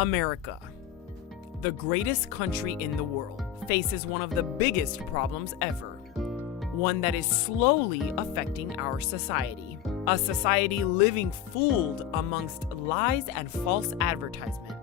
America, the greatest country in the world, faces one of the biggest problems ever. One that is slowly affecting our society. A society living fooled amongst lies and false advertisement.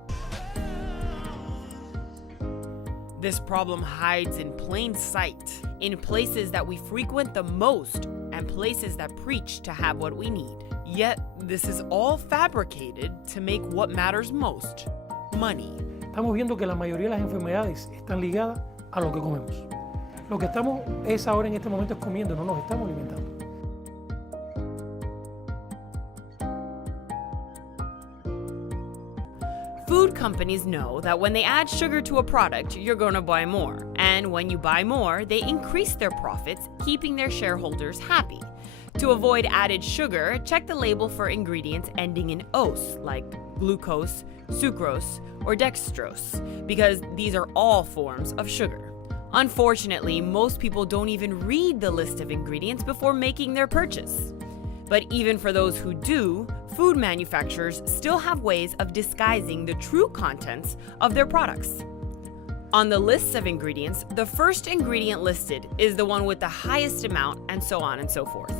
This problem hides in plain sight, in places that we frequent the most and places that preach to have what we need. Yet, this is all fabricated to make what matters most, money. Estamos viendo que la mayoría de las enfermedades están ligadas a lo que comemos. Lo que estamos ahora en este momento es comiendo, no nos estamos alimentando. Food companies know that when they add sugar to a product, you're going to buy more. And when you buy more, they increase their profits, keeping their shareholders happy. To avoid added sugar, check the label for ingredients ending in "-ose", like glucose, sucrose, or dextrose, because these are all forms of sugar. Unfortunately, most people don't even read the list of ingredients before making their purchase. But even for those who do, food manufacturers still have ways of disguising the true contents of their products. On the lists of ingredients, the first ingredient listed is the one with the highest amount, and so on and so forth.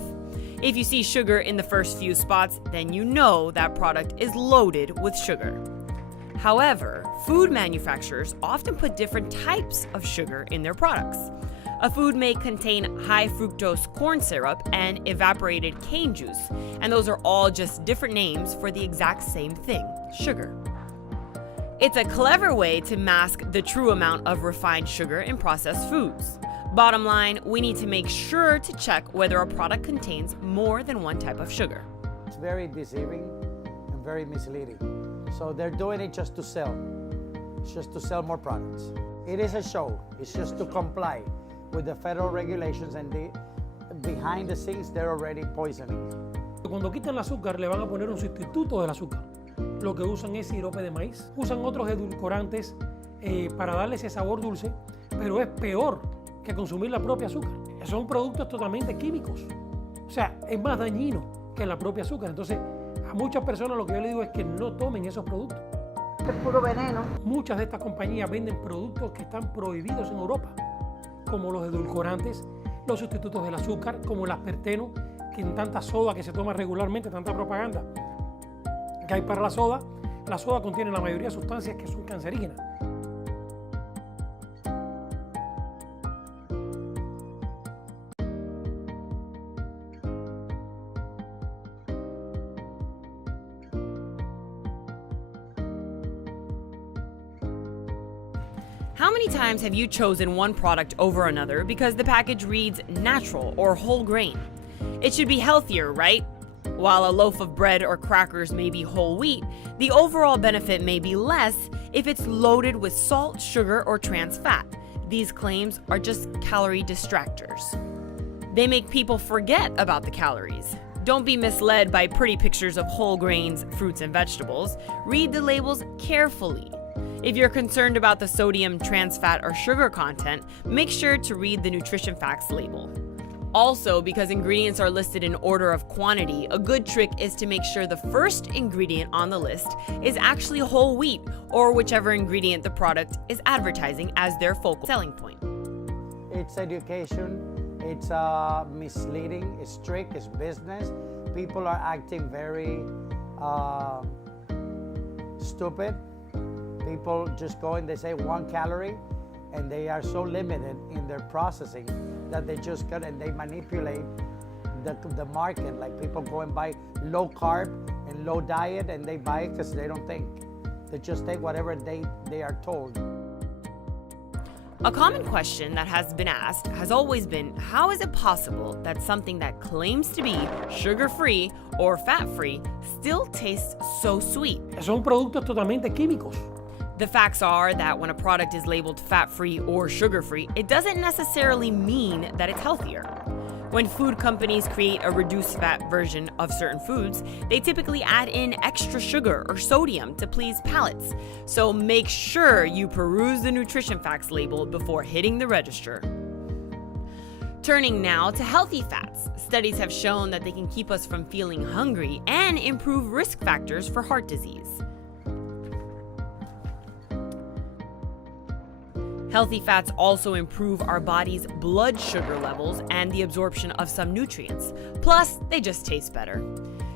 If you see sugar in the first few spots, then you know that product is loaded with sugar. However, food manufacturers often put different types of sugar in their products. A food may contain high fructose corn syrup and evaporated cane juice, and those are all just different names for the exact same thing, sugar. It's a clever way to mask the true amount of refined sugar in processed foods. Bottom line, we need to make sure to check whether a product contains more than one type of sugar. It's very deceiving and very misleading. So they're doing it just to sell. It's just to sell more products. It is a show. It's just to comply with the federal regulations, and behind the scenes they're already poisoning. Cuando quitan el azúcar le van a poner un sustituto del azúcar. Lo que usan es sirope de maíz. Usan otros edulcorantes para darle ese sabor dulce, pero es peor que consumir la propia azúcar. Son productos totalmente químicos. O sea, es más dañino que la propia azúcar. Entonces, a muchas personas lo que yo les digo es que no tomen esos productos. Es puro veneno. Muchas de estas compañías venden productos que están prohibidos en Europa, como los edulcorantes, los sustitutos del azúcar, como el asparteno, que en tanta soda que se toma regularmente, tanta propaganda que hay para la soda contiene la mayoría de sustancias que son cancerígenas. How many times have you chosen one product over another because the package reads natural or whole grain? It should be healthier, right? While a loaf of bread or crackers may be whole wheat, the overall benefit may be less if it's loaded with salt, sugar, or trans fat. These claims are just calorie distractors. They make people forget about the calories. Don't be misled by pretty pictures of whole grains, fruits, and vegetables. Read the labels carefully. If you're concerned about the sodium, trans fat, or sugar content, make sure to read the nutrition facts label. Also, because ingredients are listed in order of quantity, a good trick is to make sure the first ingredient on the list is actually whole wheat, or whichever ingredient the product is advertising as their focal selling point. It's education, it's misleading, it's trick, it's business. People are acting very stupid. People just go and they say 1 calorie, and they are so limited in their processing that they just cut and they manipulate the market. Like people go and buy low carb and low diet, and they buy it because they don't think. They just take whatever they are told. A common question that has been asked has always been, how is it possible that something that claims to be sugar-free or fat-free still tastes so sweet? Son productos totalmente químicos. The facts are that when a product is labeled fat-free or sugar-free, it doesn't necessarily mean that it's healthier. When food companies create a reduced fat version of certain foods, they typically add in extra sugar or sodium to please palates. So make sure you peruse the nutrition facts label before hitting the register. Turning now to healthy fats, studies have shown that they can keep us from feeling hungry and improve risk factors for heart disease. Healthy fats also improve our body's blood sugar levels and the absorption of some nutrients. Plus, they just taste better.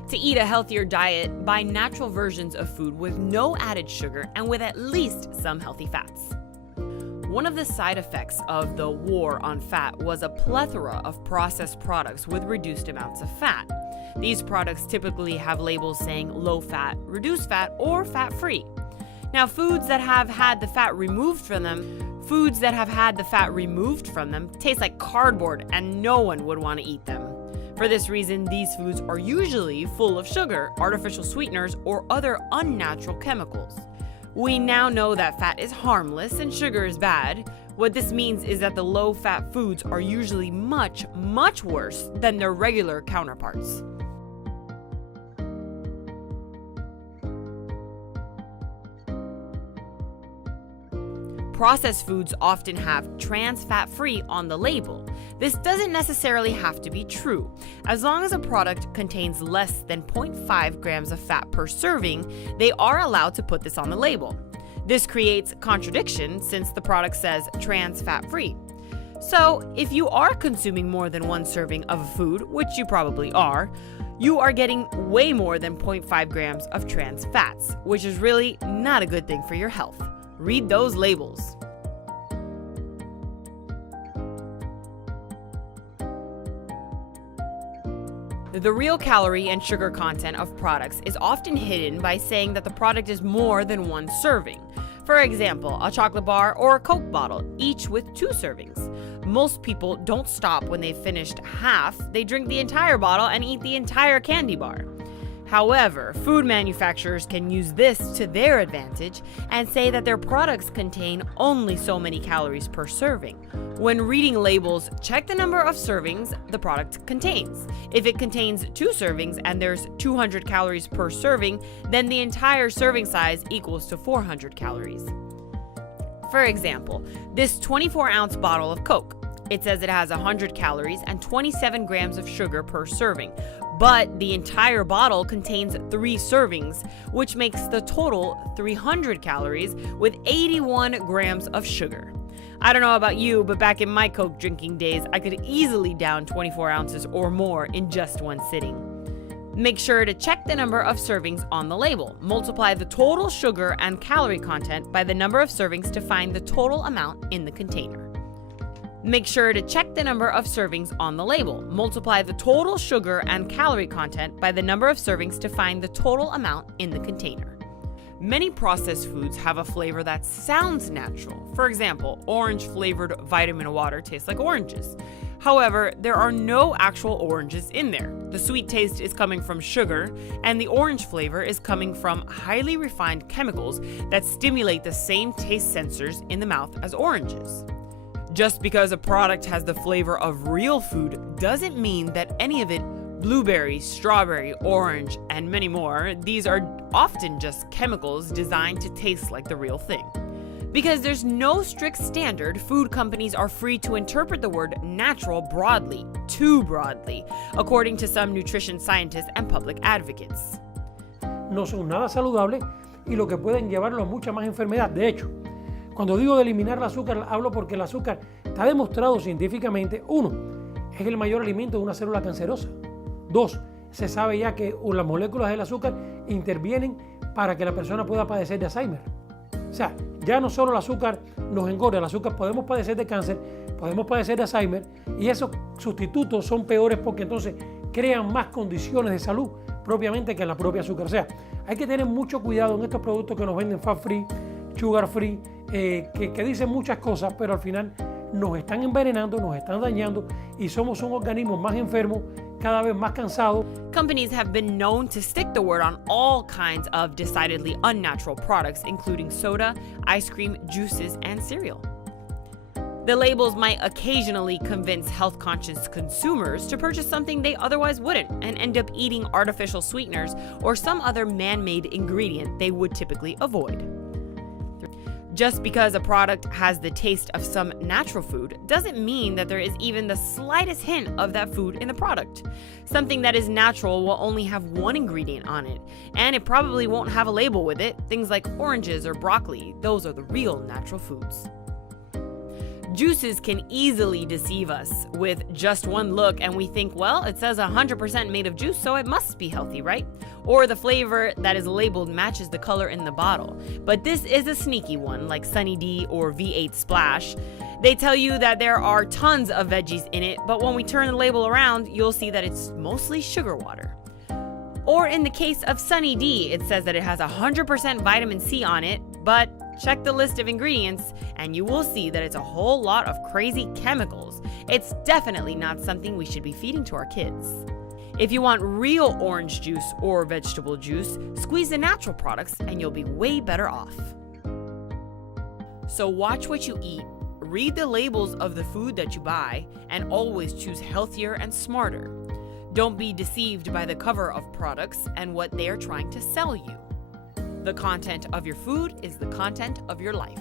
To eat a healthier diet, buy natural versions of food with no added sugar and with at least some healthy fats. One of the side effects of the war on fat was a plethora of processed products with reduced amounts of fat. These products typically have labels saying low fat, reduced fat, or fat-free. Now, foods that have had the fat removed from them taste like cardboard and no one would want to eat them. For this reason, these foods are usually full of sugar, artificial sweeteners, or other unnatural chemicals. We now know that fat is harmless and sugar is bad. What this means is that the low-fat foods are usually much, much worse than their regular counterparts. Processed foods often have trans fat-free on the label. This doesn't necessarily have to be true. As long as a product contains less than 0.5 grams of fat per serving, they are allowed to put this on the label. This creates contradiction since the product says trans fat-free. So, if you are consuming more than one serving of a food, which you probably are, you are getting way more than 0.5 grams of trans fats, which is really not a good thing for your health. Read those labels. The real calorie and sugar content of products is often hidden by saying that the product is more than one serving. For example, a chocolate bar or a Coke bottle, each with 2 servings. Most people don't stop when they've finished half, they drink the entire bottle and eat the entire candy bar. However, food manufacturers can use this to their advantage and say that their products contain only so many calories per serving. When reading labels, check the number of servings the product contains. If it contains 2 servings and there's 200 calories per serving, then the entire serving size equals to 400 calories. For example, this 24-ounce bottle of Coke, it says it has 100 calories and 27 grams of sugar per serving. But the entire bottle contains 3 servings, which makes the total 300 calories with 81 grams of sugar. I don't know about you, but back in my Coke drinking days, I could easily down 24 ounces or more in just one sitting. Make sure to check the number of servings on the label. Multiply the total sugar and calorie content by the number of servings to find the total amount in the container. Make sure to check the number of servings on the label. Multiply the total sugar and calorie content by the number of servings to find the total amount in the container. Many processed foods have a flavor that sounds natural. For example, orange-flavored vitamin water tastes like oranges. However, there are no actual oranges in there. The sweet taste is coming from sugar, and the orange flavor is coming from highly refined chemicals that stimulate the same taste sensors in the mouth as oranges. Just because a product has the flavor of real food doesn't mean that any of it, blueberry, strawberry, orange, and many more, these are often just chemicals designed to taste like the real thing. Because there's no strict standard, food companies are free to interpret the word natural broadly, too broadly, according to some nutrition scientists and public advocates. No son nada saludables y lo que pueden llevarlo a mucha más enfermedad. De hecho, cuando digo de eliminar el azúcar, hablo porque el azúcar está demostrado científicamente, 1, es el mayor alimento de una célula cancerosa. 2, se sabe ya que las moléculas del azúcar intervienen para que la persona pueda padecer de Alzheimer. O sea, ya no solo el azúcar nos engorda, el azúcar podemos padecer de cáncer, podemos padecer de Alzheimer, y esos sustitutos son peores porque entonces crean más condiciones de salud propiamente que la propia azúcar. O sea, hay que tener mucho cuidado en estos productos que nos venden fat free, sugar free, que dicen muchas cosas, pero al final nos están envenenando, nos están dañando y somos un organismo más enfermo, cada vez más cansado. Companies have been known to stick the word on all kinds of decidedly unnatural products, including soda, ice cream, juices, and cereal. The labels might occasionally convince health-conscious consumers to purchase something they otherwise wouldn't and end up eating artificial sweeteners or some other man-made ingredient they would typically avoid. Just because a product has the taste of some natural food doesn't mean that there is even the slightest hint of that food in the product. Something that is natural will only have one ingredient on it, and it probably won't have a label with it. Things like oranges or broccoli, those are the real natural foods. Juices can easily deceive us with just one look, and we think, well, it says 100% made of juice, so it must be healthy, right? Or the flavor that is labeled matches the color in the bottle. But this is a sneaky one, like Sunny D or V8 Splash. They tell you that there are tons of veggies in it, but when we turn the label around, you'll see that it's mostly sugar water. Or in the case of Sunny D, it says that it has 100% vitamin C on it, but check the list of ingredients and you will see that it's a whole lot of crazy chemicals. It's definitely not something we should be feeding to our kids. If you want real orange juice or vegetable juice, squeeze the natural products and you'll be way better off. So watch what you eat, read the labels of the food that you buy, and always choose healthier and smarter. Don't be deceived by the cover of products and what they are trying to sell you. The content of your food is the content of your life.